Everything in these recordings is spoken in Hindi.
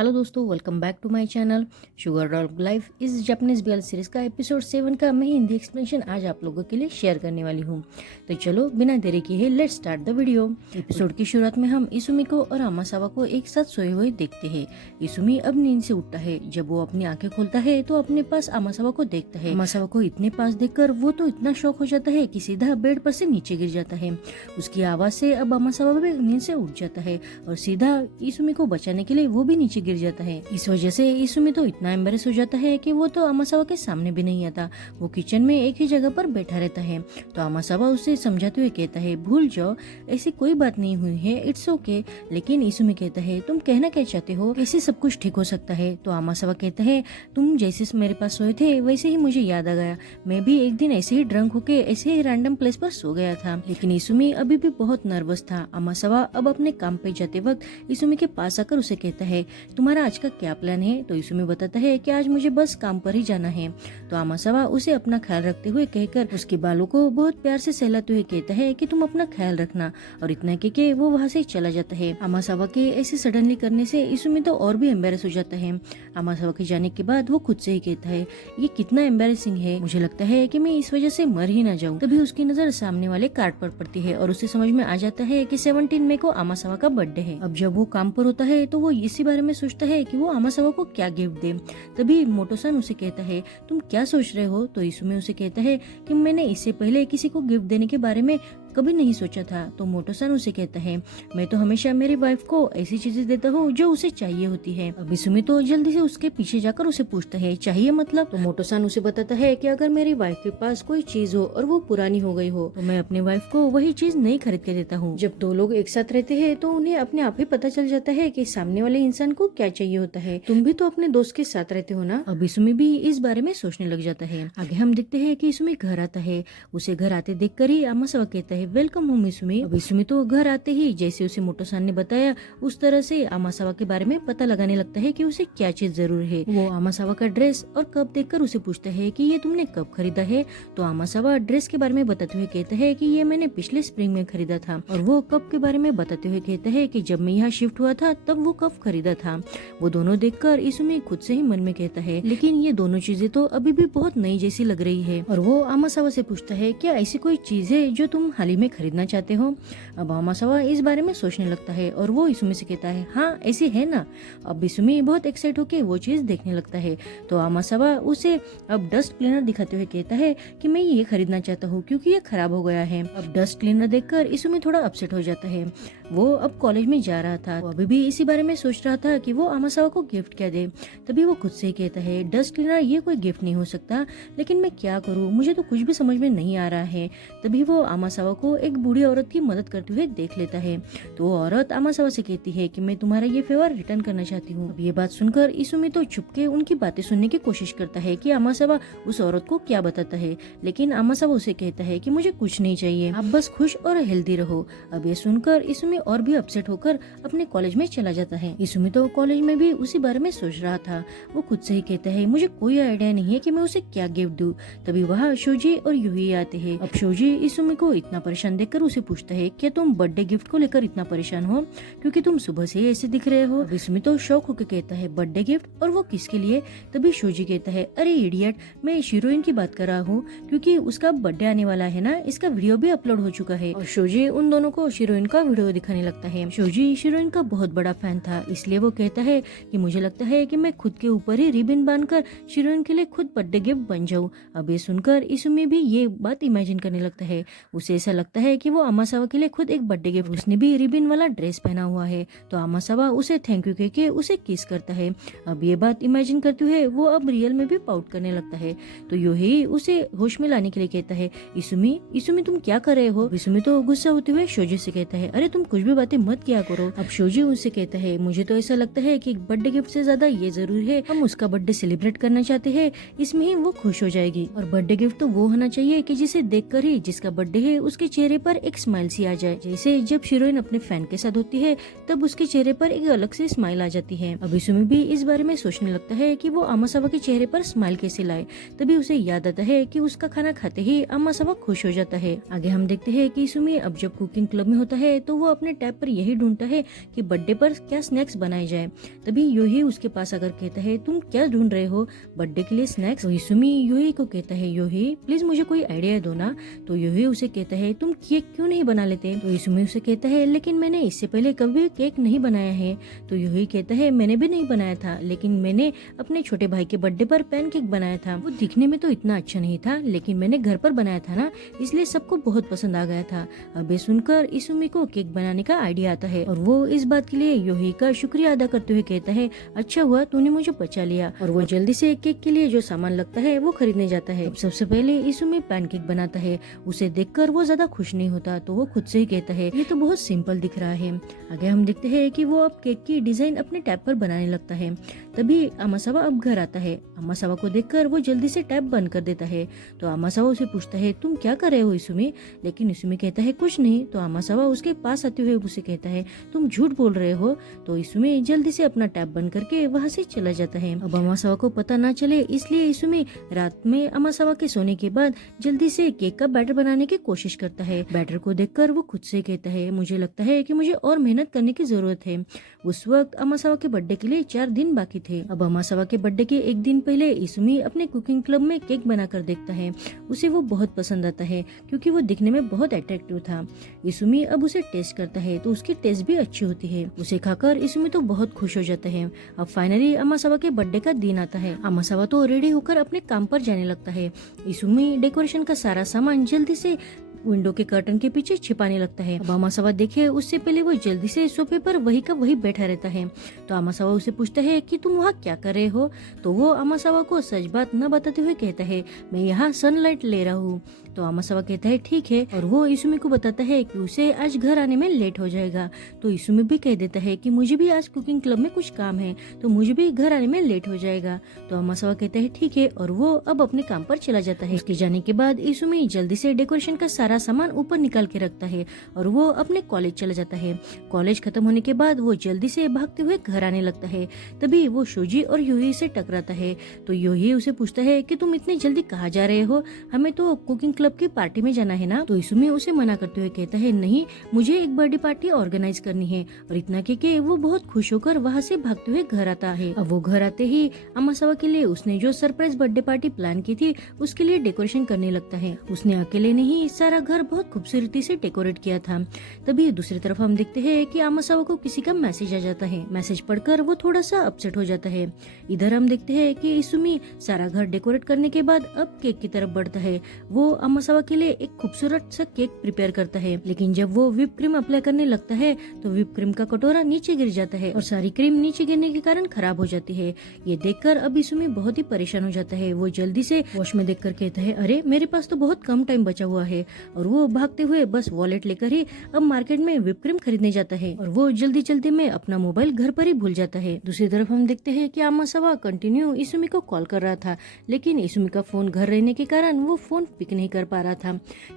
हेलो दोस्तों, welcome back to my channel sugar dog life. इस जापानीज बीएल सीरीज का एपिसोड 7 का मैं हिंदी एक्सप्लेनेशन आज आप लोगों के लिए शेयर करने वाली हूँ। तो चलो बिना देरी किए let's start the video. Episode की शुरुआत में हम इसुमी और आमासावा को एक साथ सोए हुए देखते हैं। इसुमी अब नींद से उठता है। जब वो अपनी आंखें खोलता है तो अपने पास आमासावा को देखता है। आमासावा को इतने पास देखकर वो तो इतना शॉक हो जाता है कि सीधा बेड पर से नीचे गिर जाता है। उसकी आवाज से अब आमासावा भी नींद से उठ जाता है और सीधा इसुमी को बचाने के लिए वो भी नीचे गिर जाता है। इस वजह से इसुमी तो इतना एम्बेरस हो जाता है कि वो तो आमासावा के सामने भी नहीं आता। वो किचन में एक ही जगह पर बैठा रहता है। तो आमासावा उसे समझाते हुए कहता है, भूल जाओ, ऐसी कोई बात नहीं हुई है, इट्स ओके। लेकिन इसुमी कहता है, तुम कहना क्या चाहते हो, कैसे सब कुछ ठीक हो सकता है। तो आमासावा कहता है, तुम जैसे मेरे पास सोए थे वैसे ही मुझे याद आ गया। मैं भी एक दिन ऐसे ही ड्रंक होके ऐसे ही रैंडम प्लेस पर सो गया था। लेकिन इसुमी अभी भी बहुत नर्वस था। आमासावा अब अपने काम पे जाते वक्त इसुमी के पास आकर उसे कहता है, तुम्हारा आज का क्या प्लान है। तो इसुमी बताता है कि आज मुझे बस काम पर ही जाना है। तो आमासावा उसे अपना ख्याल रखते हुए कहकर उसके बालों को बहुत प्यार से सहलाते हुए कहता है कि तुम अपना ख्याल रखना। और इतना कह के वो वहाँ से चला जाता है। आमासावा के ऐसे सडनली करने से इसुमी तो और भी एम्बेरस हो जाता है। आमासावा के जाने के बाद वो खुद से ही कहता है, ये कितना एम्बेरसिंग है, मुझे लगता है कि मैं इस वजह से मर ही ना जाऊं। तभी उसकी नजर सामने वाले कार्ड पर पड़ती है और उसे समझ में आ जाता है कि 17 मई को आमासावा का बर्थडे है। अब जब वो काम पर होता है तो वो इसी बारे में सोचता है कि वो आमासावा को क्या गिफ्ट दे। तभी मोटोसान उसे कहता है, तुम क्या सोच रहे हो। तो इसुमी उसे कहता है कि मैंने इससे पहले किसी को गिफ्ट देने के बारे में कभी नहीं सोचा था। तो मोटोसान उसे कहता है, मैं तो हमेशा मेरी वाइफ को ऐसी चीजें देता हूँ जो उसे चाहिए होती है। अब इसुमी तो जल्दी से उसके पीछे जाकर उसे पूछता है, चाहिए मतलब। तो मोटोसान उसे बताता है कि अगर मेरी वाइफ के पास कोई चीज हो और वो पुरानी हो गई हो तो मैं अपने वाइफ को वही चीज नहीं खरीद के देता हूँ। जब दो लोग एक साथ रहते हैं तो उन्हें अपने आप ही पता चल जाता है कि सामने वाले इंसान को क्या चाहिए होता है। तुम भी तो अपने दोस्त के साथ रहते हो ना। अब इसुमी भी इस बारे में सोचने लग जाता है। आगे हम देखते हैं कि इसुमी घर आता है। उसे घर आते देखकर ही आमासावा कहता है, वेलकम होम इसुमी। अब इसुमी तो घर आते ही जैसे उसे मोटोसान ने बताया उस तरह से आमासावा के बारे में पता लगाने लगता है कि उसे क्या चीज जरूर है। वो आमासावा का ड्रेस और कप देखकर उसे पूछता है कि ये तुमने कब खरीदा है। तो आमासावा ड्रेस के बारे में बताते हुए कहता है कि ये मैंने पिछले स्प्रिंग में खरीदा था। और वो कप के बारे में बताते हुए कहता है कि जब मैं यहाँ शिफ्ट हुआ था तब वो कप खरीदा था। वो दोनों देखकर इसुमी खुद से ही मन में कहता है, लेकिन ये दोनों चीजें तो अभी भी बहुत नई जैसी लग रही है। और वो आमासावा से पूछता है, क्या ऐसी कोई चीज है जो तुम हाल ही में खरीदना चाहते हो। अब आमासावा इस बारे में सोचने लगता है और वो इसुमी से कहता है, हाँ ऐसी है ना। अब इसुमी बहुत एक्साइट होके वो चीज देखने लगता है। तो आमासावा उसे अब डस्ट क्लीनर दिखाते हुए कहता है कि मैं ये खरीदना चाहता हूँ क्योंकि ये खराब हो गया है। अब डस्ट क्लीनर देखकर इसुमी थोड़ा अपसेट हो जाता है। वो अब कॉलेज में जा रहा था, वो अभी भी इसी बारे में सोच रहा था कि वो आमासावा को गिफ्ट क्या दे। तभी वो खुद से ही कहता है, डस्ट क्लीनर ये कोई गिफ्ट नहीं हो सकता, लेकिन मैं क्या करूँ, मुझे तो कुछ भी समझ में नहीं आ रहा है। तभी वो आमासावा को एक बूढ़ी औरत की मदद करते हुए देख लेता है। तो वो औरत आमासावा से कहती है कि मैं तुम्हारा ये फेवर रिटर्न करना चाहती हूँ। अब ये बात सुनकर इसुमी तो चुपके उनकी बातें सुनने की कोशिश करता है कि आमासावा उस औरत को क्या बताता है। लेकिन आमासावा उसे कहता है कि मुझे कुछ नहीं चाहिए, आप बस खुश और हेल्दी रहो। अब ये सुनकर इसुमी और भी अपसेट होकर अपने कॉलेज में चला जाता है। इसुमी तो कॉलेज में भी उसी बारे में सोच रहा था। वो खुद से ही कहता है, मुझे कोई आइडिया नहीं है कि मैं उसे क्या गिफ्ट दूं। तभी वहाँ शोजी और यूही आते हैं। अब शोजी इसुमी को इतना परेशान देखकर उसे पूछता है, क्या तुम बर्थडे गिफ्ट को लेकर इतना परेशान हो, क्योंकि तुम सुबह से ऐसे दिख रहे हो। अब इसुमी तो शौक होकर कहता है, बर्थडे गिफ्ट, और वो किसके लिए। तभी शोजी कहता है, अरे इडियट, मैं शीरोइन की बात कर रहा हूँ, क्योंकि उसका बर्थडे आने वाला है ना, इसका वीडियो भी अपलोड हो चुका है। और शोजी उन दोनों को शीरोइन का वीडियो दिखाने लगता है। शोजी शीरोइन का बहुत बड़ा फैन था, इसलिए वो कहता है कि मुझे लगता है कि मैं खुद के ऊपर ही रिबन बांधकर शीरोइन के लिए खुद बर्थडे गिफ्ट बन जाऊं। अब ये सुनकर इसुमी भी ये बात इमेजिन करने लगता है। उसे ऐसा लगता है कि वो आमासावा के लिए खुद एक बर्थडे गिफ्ट, उसने भी रिबन वाला ड्रेस पहना हुआ है। तो आमासावा उसे थैंक यू कहके उसे किस करता है। अब ये बात इमेजिन करते हुए वो अब रियल में भी पाउट करने लगता है। तो यूही उसे होश में लाने के लिए कहता है, इसुमी इसुमी तुम क्या कर रहे हो। इसुमी तो गुस्सा होते हुए शोजी से कहता है, अरे तुम कुछ भी बातें मत किया करो। अब शोजी उनसे कहता है, मुझे तो ऐसा लगता है कि बर्थडे गिफ्ट से ज्यादा ये जरूरी है, हम उसका बर्थडे सेलिब्रेट करना चाहते हैं, इसमें ही वो खुश हो जाएगी। और बर्थडे गिफ्ट तो वो होना चाहिए कि जिसे देखकर ही जिसका बर्थडे है उसके चेहरे पर एक स्माइल सी आ जाए। जैसे जब शीरोइन अपने फैन के साथ होती है तब उसके चेहरे पर एक अलग से स्माइल आ जाती है। अब इसुमी भी इस बारे में सोचने लगता है कि वो आमासावा के चेहरे पर स्माइल कैसे लाए। तभी उसे याद आता है कि उसका खाना खाते ही आमासावा खुश हो जाता है। आगे हम देखते हैं कि इसुमी अब जब कुकिंग क्लब में होता है तो वो अपने अपने टैब पर यही ढूंढता है कि बर्थडे पर क्या स्नैक्स बनाए जाए। तभी यूही उसके पास आकर कहता है, तुम क्या ढूंढ रहे हो, बर्थडे के लिए स्नैक्स? तो इसुमी यूही को कहता है, यूही प्लीज मुझे कोई आइडिया दो ना। तो यूही उसे कहता है, तुम केक क्यों नहीं बना लेते? तो इसुमी उसे कहता है, लेकिन मैंने इससे पहले कभी केक नहीं बनाया है। तो यूही कहता है, मैंने भी नहीं बनाया था, लेकिन मैंने अपने छोटे भाई के बर्थडे पर पैनकेक बनाया था। वो दिखने में तो इतना अच्छा नहीं था, लेकिन मैंने घर पर बनाया था ना, इसलिए सबको बहुत पसंद आ गया था। अब ये सुनकर इसुमी को केक बनाने का आइडिया आता है और वो इस बात के लिए यूही का शुक्रिया अदा करते हुए कहता है, अच्छा हुआ तूने मुझे बचा लिया। और वो जल्दी से केक के लिए जो सामान लगता है वो खरीदने जाता है। सबसे पहले इसुमी पैनकेक बनाता है। उसे देखकर वो ज्यादा खुश नहीं होता, तो वो खुद से ही कहता है, ये तो बहुत सिंपल दिख रहा है। आगे हम देखते हैं कि वो अब केक की डिजाइन अपने टैब पर बनाने लगता है। तभी अमासावा अब घर आता है। अमासावा को देखकर वो जल्दी से टैब बंद कर देता है। तो अमासावा उसे पूछता है, तुम क्या कर रहे हो इसुमी? लेकिन इसुमी कहता है, कुछ नहीं। तो अमासावा उसके पास आते हुए उसे कहता है, तुम झूठ बोल रहे हो। तो इसुमी जल्दी से अपना टैब बंद करके वहाँ से चला जाता है। अब अमासावा को पता ना चले इसलिए इसुमी रात में अमासावा के सोने के बाद जल्दी से केक का बैटर बनाने की कोशिश करता है। बैटर को देखकर वो खुद से कहता है, मुझे लगता है कि मुझे और मेहनत करने की जरूरत है। उस वक्त अमासावा के बर्थडे के लिए 4 दिन बाकी थे। अब अमासावा के बर्थडे के एक दिन पहले इसुमी अपने कुकिंग क्लब में केक बनाकर देखता है। उसे वो बहुत पसंद आता है क्योंकि वो दिखने में बहुत अट्रैक्टिव था। इसुमी अब उसे टेस्ट करता है तो उसकी टेस्ट भी अच्छी होती है। उसे खाकर इसुमी तो बहुत खुश हो जाता है। अब फाइनली अमासावा के बर्थडे का दिन आता है। अमासावा तो रेडी होकर अपने काम पर जाने लगता है। इसुमी डेकोरेशन का सारा सामान जल्दी से विंडो के कर्टन के पीछे छिपाने लगता है। अब अमासावा देखे उससे पहले वो जल्दी से सोफे पर वही का वही बैठा रहता है। तो अमासावा उसे पूछता है कि तुम वहाँ क्या कर रहे हो? तो वो अमासावा को सच बात न बताते हुए कहता है, मैं यहाँ सनलाइट ले रहा हूँ। तो अमासावा कहता है ठीक है, और वो इसुमी को बताता है कि उसे आज घर आने में लेट हो जाएगा। तो इसुमी भी कह देता है कि मुझे भी आज कुकिंग क्लब में कुछ काम है, तो मुझे भी घर आने में लेट हो जाएगा। तो अमासावा कहता है ठीक है, और वो अब अपने काम पर चला जाता है। उसके जाने के बाद इसुमी जल्दी से डेकोरेशन का सारा सामान ऊपर निकाल के रखता है और वो अपने कॉलेज चला जाता है। कॉलेज खत्म होने के बाद वो जल्दी से भागते हुए घर आने लगता है। तभी वो शोजी और यूही से टकराता है। तो यूही उसे पूछता है कि तुम इतनी जल्दी कहाँ जा रहे हो? हमें तो कुकिंग क्लब की पार्टी में जाना है ना। तो इसुमी उसे मना करते हुए कहता है, नहीं, मुझे एक बर्थडे पार्टी ऑर्गेनाइज करनी है। और इतना के वो बहुत खुश होकर वहाँ से भागते हुए घर आता है। अब वो घर आते ही अमासावा के लिए उसने जो सरप्राइज बर्थडे पार्टी प्लान की थी उसके लिए डेकोरेशन करने लगता है। उसने अकेले नहीं सारा घर बहुत खूबसूरती से डेकोरेट किया था। तभी दूसरी तरफ हम देखते हैं कि अमासावा को किसी का मैसेज आ जाता है। मैसेज पढ़कर वो थोड़ा सा अपसेट हो जाता है। इधर हम देखते हैं कि इसुमी सारा घर डेकोरेट करने के बाद अब केक की तरफ बढ़ता है। वो अमासावा के लिए एक खूबसूरत सा केक प्रिपेयर करता है, लेकिन जब वो व्हिप क्रीम अप्लाई करने लगता है तो व्हिप क्रीम का कटोरा नीचे गिर जाता है और सारी क्रीम नीचे गिरने के कारण खराब हो जाती है। ये देखकर अब इसुमी बहुत ही परेशान हो जाता है। वो जल्दी से वॉश में देखकर कहता है, अरे मेरे पास तो बहुत कम टाइम बचा हुआ है। और वो भागते हुए बस वॉलेट लेकर ही अब मार्केट में व्हिप क्रीम खरीदने जाता है और वो जल्दी जल्दी में अपना मोबाइल घर पर ही भूल जाता है। दूसरी तरफ हम देखते हैं कि अमासावा कंटिन्यू इसुमी को कॉल कर रहा था, लेकिन इसुमी का फोन घर रहने के कारण वो फोन पिक नहीं कर पा रहा था।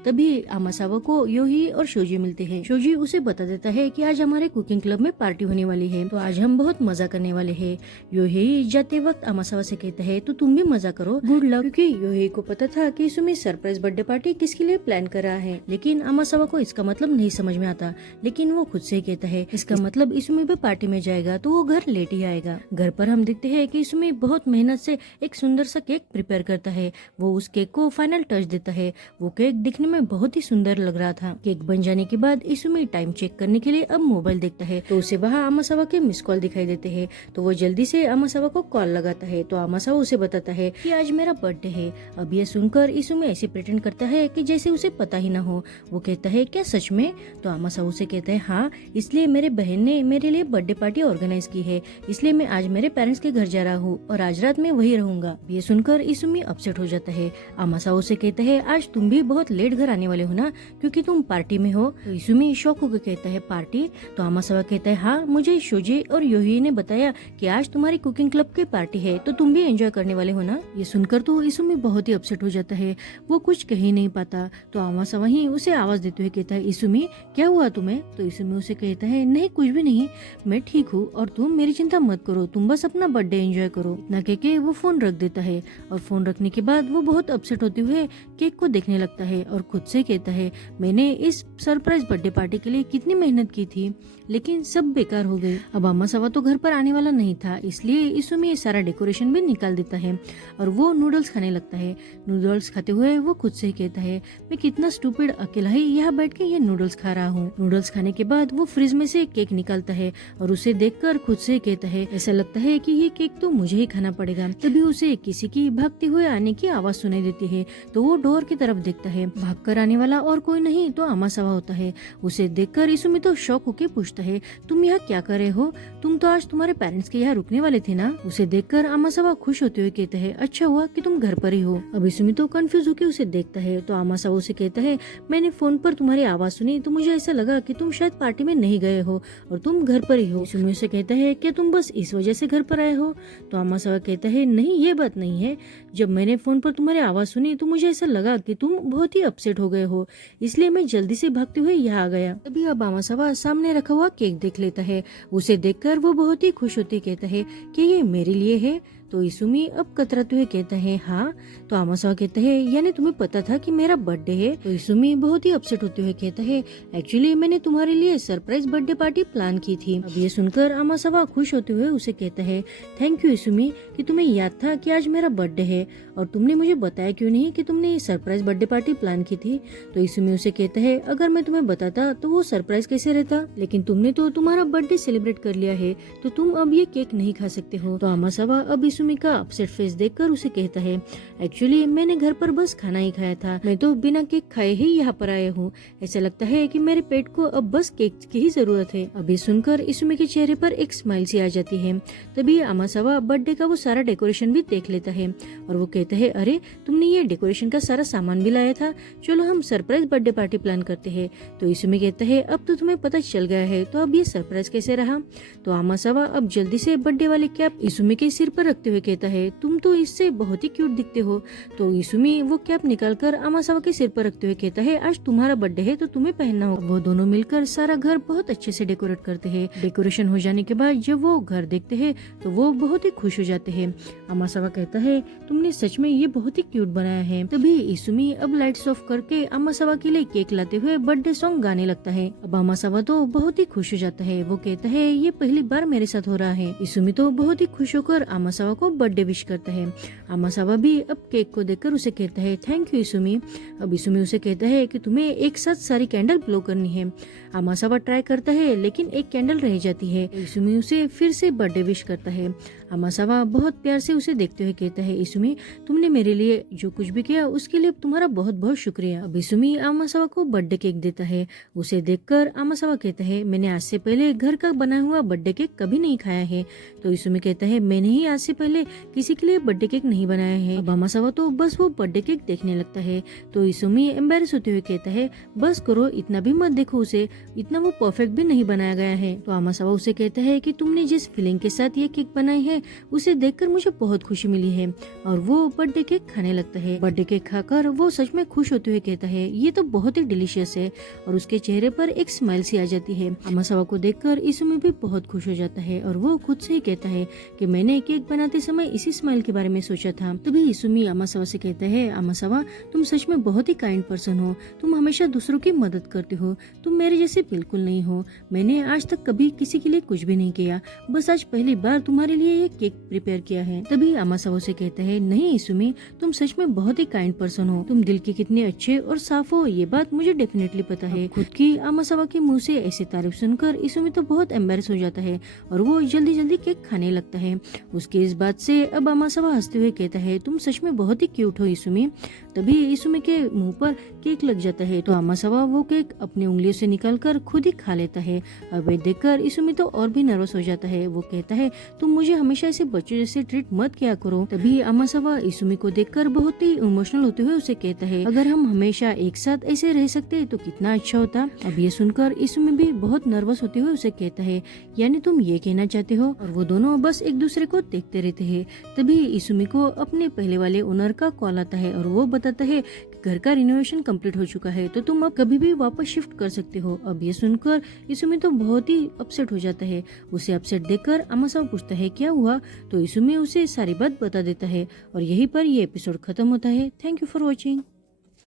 तभी अमासावा को यूही और शोजी मिलते हैं। शोजी उसे बता देता है कि आज हमारे कुकिंग क्लब में पार्टी होने वाली है, तो आज हम बहुत मजा करने वाले हैं। यूही जाते वक्त अमासावा से कहता है, तो तुम भी मजा करो, गुड लक। क्योंकि यूही को पता था कि इसुमी सरप्राइज बर्थडे पार्टी किसके लिए प्लान कर रहा है, लेकिन अमासावा को इसका मतलब नहीं समझ में आता। लेकिन वो खुद से कहता है, इसका मतलब इसुमी भी पार्टी में जाएगा तो वो घर लेट ही आएगा। घर पर हम देखते हैं कि इसुमी बहुत मेहनत से एक सुंदर सा केक प्रिपेयर करता है। वो उस केक को फाइनल टच देता है। वो केक दिखने में बहुत ही सुंदर लग रहा था। केक बन जाने के बाद इसुमी टाइम चेक करने के लिए अब मोबाइल देखता है, तो उसे वहाँ अमासावा के मिस कॉल दिखाई देते हैं। तो वो जल्दी से अमासावा को कॉल लगाता है। तो अमासावा उसे बताता है कि आज मेरा बर्थडे है। अब ये सुनकर इसुमी ऐसे प्रिटेंड करता है कि जैसे उसे पता ही ना हो। वो कहता है, क्या सच में? तो अमासावा उसे कहता है, हाँ, इसलिए मेरे बहन ने मेरे लिए बर्थडे पार्टी ऑर्गेनाइज की है, इसलिए मैं आज मेरे पेरेंट्स के घर जा रहा हूँ और आज रात में वही रहूंगा। ये सुनकर इसुमी अपसेट हो जाता है। अमासावा उसे कहता है, आज तुम भी बहुत लेट घर आने वाले हो ना, क्योंकि तुम पार्टी में हो। तो इसुमी शौक होकर कहता है, पार्टी? तो अमासावा कहता है, हाँ, मुझे शोजी और यूही ने बताया कि आज तुम्हारी कुकिंग क्लब की पार्टी है, तो तुम भी एंजॉय करने वाले हो ना। ये सुनकर तो इसुमी बहुत ही अपसेट हो जाता है। वो कुछ कह ही नहीं पाता। तो आमासावा ही उसे आवाज देते हुए कहता है, इसुमी क्या हुआ तुम्हें? तो इसुमी उसे कहता है, नहीं कुछ भी नहीं, मैं ठीक हूँ और तुम मेरी चिंता मत करो, तुम बस अपना बर्थडे एंजॉय करो। इतना कह के वो फोन रख देता है और फोन रखने के बाद वो बहुत अपसेट होते हुए केक को देखने लगता है और खुद से कहता है, मैंने इस सरप्राइज बर्थडे पार्टी के लिए कितनी मेहनत की थी लेकिन सब बेकार हो गई। अब आमासावा तो घर पर आने वाला नहीं था, इसलिए इसुमी सारा डेकोरेशन भी निकाल देता है और वो नूडल्स खाने लगता है। नूडल्स खाते हुए वो खुद से कहता है, मैं कितना स्टूपिड, अकेला ही यहाँ बैठ के ये नूडल्स खा रहा हूँ। नूडल्स खाने के बाद वो फ्रिज में से केक निकालता है और उसे देखकर खुद से कहता है, ऐसा लगता है कि ये केक तो मुझे ही खाना पड़ेगा। तभी उसे किसी की भागते हुए आने की आवाज सुनाई देती है, तो वो डोर की तरफ देखता है। भागकर आने वाला और कोई नहीं तो आमासावा होता है। उसे देखकर इसुमी तो शॉक होके पूछता है, तुम यहाँ क्या कर रहे हो? तुम तो आज तुम्हारे पेरेंट्स के यहाँ रुकने वाले थे ना? उसे देखकर आमासावा खुश होते हुए कहता है, अच्छा हुआ कि तुम घर पर ही हो। अब इसुमी तो कंफ्यूज होकर उसे देखता है, तो आमासावा उसे कहता है, मैंने फोन पर तुम्हारी आवाज सुनी तो मुझे ऐसा लगा कि तुम शायद पार्टी में नहीं गए हो और तुम घर पर ही हो। इसुमी उसे कहता है, क्या तुम बस इस वजह से घर पर आए हो? तो आमासावा कहता है, नहीं ये बात नहीं है, जब मैंने फोन पर तुम्हारी आवाज सुनी तो मुझे ऐसा लगा कि तुम बहुत ही अपसेट हो गए हो, इसलिए मैं जल्दी से भागते हुए यहाँ आ गया। तभी अब आमासावा सामने रखा हुआ केक देख लेता है। उसे देखकर वो बहुत ही खुश होती कहता है कि ये मेरे लिए है। तो इसुमी अब कतराते हुए कहता है, हाँ। तो आमासावा कहता है, यानी तुम्हें पता था कि मेरा बर्थडे है? तो इसुमी बहुत ही अपसेट होते हुए कहता है, एक्चुअली मैंने तुम्हारे लिए सरप्राइज बर्थडे पार्टी प्लान की थी। अब ये सुनकर आमासावा खुश होते हुए उसे कहता है, थैंक यू इसुमी कि तुम्हें याद था कि आज मेरा बर्थडे है और तुमने मुझे बताया क्यों नहीं कि तुमने ये सरप्राइज बर्थडे पार्टी प्लान की थी। तो इसुमी उसे कहता है, अगर मैं तुम्हें बताता तो वो सरप्राइज कैसे रहता, लेकिन तुमने तो तुम्हारा बर्थडे सेलिब्रेट कर लिया है तो तुम अब ये केक नहीं खा सकते हो। तो आमासावा अब इसुमी का अपसेट फेस देखकर उसे कहता है, एक्चुअली मैंने घर पर बस खाना ही खाया था, मैं तो बिना केक खाए ही यहाँ पर आया हूँ। ऐसा लगता है कि मेरे पेट को अब बस केक की ही जरूरत है। अभी सुनकर इसुमी के चेहरे पर एक स्माइल सी आ जाती है। तभी आमासावा बर्थडे का वो सारा डेकोरेशन भी देख लेता है और वो कहता है, अरे तुमने ये डेकोरेशन का सारा सामान भी लाया था, चलो हम सरप्राइज बर्थडे पार्टी प्लान करते हैं। तो इसुमी कहता है, अब तो तुम्हें पता चल गया है तो अब ये सरप्राइज कैसे रहा? तो आमासावा अब जल्दी से बर्थडे वाले कैप इसुमी के सिर पर रखते हुए कहता है, तुम तो इससे बहुत ही क्यूट दिखते हो। तो इसुमी वो कैप निकालकर आमासावा के सिर पर रखते हुए कहता है, आज तुम्हारा बर्थडे है तो तुम्हें पहनना होगा। वो दोनों मिलकर सारा घर बहुत अच्छे से डेकोरेट करते हैं। डेकोरेशन हो जाने के बाद जब वो घर देखते हैं तो वो बहुत ही खुश हो जाते हैं। आमासावा कहता है, तुमने सच में ये बहुत ही क्यूट बनाया है। तभी इसुमी अब लाइट्स ऑफ करके आमासावा के लिए केक लाते हुए बर्थडे सॉन्ग गाने लगता है। अब आमासावा तो बहुत ही खुश हो जाता है। वो कहता है, ये पहली बार मेरे साथ हो रहा है। इसुमी तो बहुत ही खुश होकर आमासावा को बर्थडे विश करता है। आमासावा भी अब केक को देखकर उसे कहता है, थैंक यू इसुमी। अब इसुमी उसे कहता है कि तुम्हें एक साथ सारी कैंडल ब्लो करनी है। आमासावा ट्राई करता है लेकिन एक कैंडल रह जाती है। इसुमी उसे फिर से बर्थडे विश करता है। आमासावा बहुत प्यार से उसे देखते हुए कहता है, इसुमी तुमने मेरे लिए जो कुछ भी किया उसके लिए तुम्हारा बहुत बहुत शुक्रिया। अब इसुमी आमासावा को बर्थडे केक देता है। उसे देखकर आमासावा कहता है, मैंने आज से पहले घर का बना हुआ बर्थडे केक कभी नहीं खाया है। तो इसुमी कहता है, मैंने ही आज से पहले किसी के लिए बर्थडे केक नहीं बनाया है। अब आमासावा तो बस वो बर्थडे केक देखने लगता है। तो इसुमी एम्बेरस होते हुए कहता है, बस करो, इतना भी मत देखो उसे, इतना वो परफेक्ट भी नहीं बनाया गया है। तो आमासावा उसे कहता है कि तुमने जिस फीलिंग के साथ ये केक बनाई है उसे देखकर मुझे बहुत खुशी मिली है। और वो बर्थडे केक खाने लगता है। बर्थडे केक खाकर वो सच में खुश होते हुए कहता है, ये तो बहुत ही डिलीशियस है। और उसके चेहरे पर एक स्माइल सी आ जाती है। आमासावा को देखकर इसुमी भी बहुत खुश हो जाता है और वो खुद से ही कहता है कि मैंने केक बनाते समय इसी स्माइल के बारे में सोचा था। तभी इसुमी आमासावा से कहता है, आमासावा तुम सच में बहुत ही काइंड पर्सन हो, तुम हमेशा दूसरों की मदद करते हो, तुम मेरे जैसे बिल्कुल नहीं हो। मैंने आज तक कभी किसी के लिए कुछ भी नहीं किया, बस आज पहली बार तुम्हारे लिए ये केक प्रिपेयर किया है। तभी आमासावा से कहता है, नहीं इसुमी तुम सच में बहुत ही काइंड पर्सन हो, तुम दिल के कितने अच्छे और साफ हो ये बात मुझे डेफिनेटली पता है। खुद की आमासावा के मुंह से ऐसी तारीफ सुनकर इसुमी तो बहुत एम्बेरस हो जाता है और वो जल्दी जल्दी केक खाने लगता है। उसके इस बात से अब आमासावा हंसते हुए कहता है, तुम सच में बहुत ही क्यूट हो इसुमी। तभी इसुमी के मुंह पर केक लग जाता है। तो आमासावा वो केक अपनी उंगलियों से निकालकर खुद ही खा लेता है। और वे देखकर इसुमी तो और भी नर्वस हो जाता है। वो कहता है, तुम मुझे हमेशा हमेशा ऐसे बच्चों जैसे ट्रीट मत किया करो। तभी अमासावा इसुमी को देखकर बहुत ही इमोशनल होते हुए उसे कहता है, अगर हम हमेशा एक साथ ऐसे रह सकते तो कितना अच्छा होता। अब ये सुनकर इसुमी भी बहुत नर्वस होते हुए उसे कहता है, यानी तुम ये कहना चाहते हो। और वो दोनों बस एक दूसरे को देखते रहते हैं। तभी इसुमी को अपने पहले वाले ओनर का कॉल आता है और वो बताता है कि घर का रिनोवेशन कंप्लीट हो चुका है, तो तुम अब कभी भी वापस शिफ्ट कर सकते हो। अब ये सुनकर इसुमी तो बहुत ही अपसेट हो जाता है। उसे अपसेट देखकर अमासावा पूछता है क्या हुआ, तो इसुमी उसे सारी बात बता देता है और यहीं पर ये एपिसोड खत्म होता है। Thank you for watching.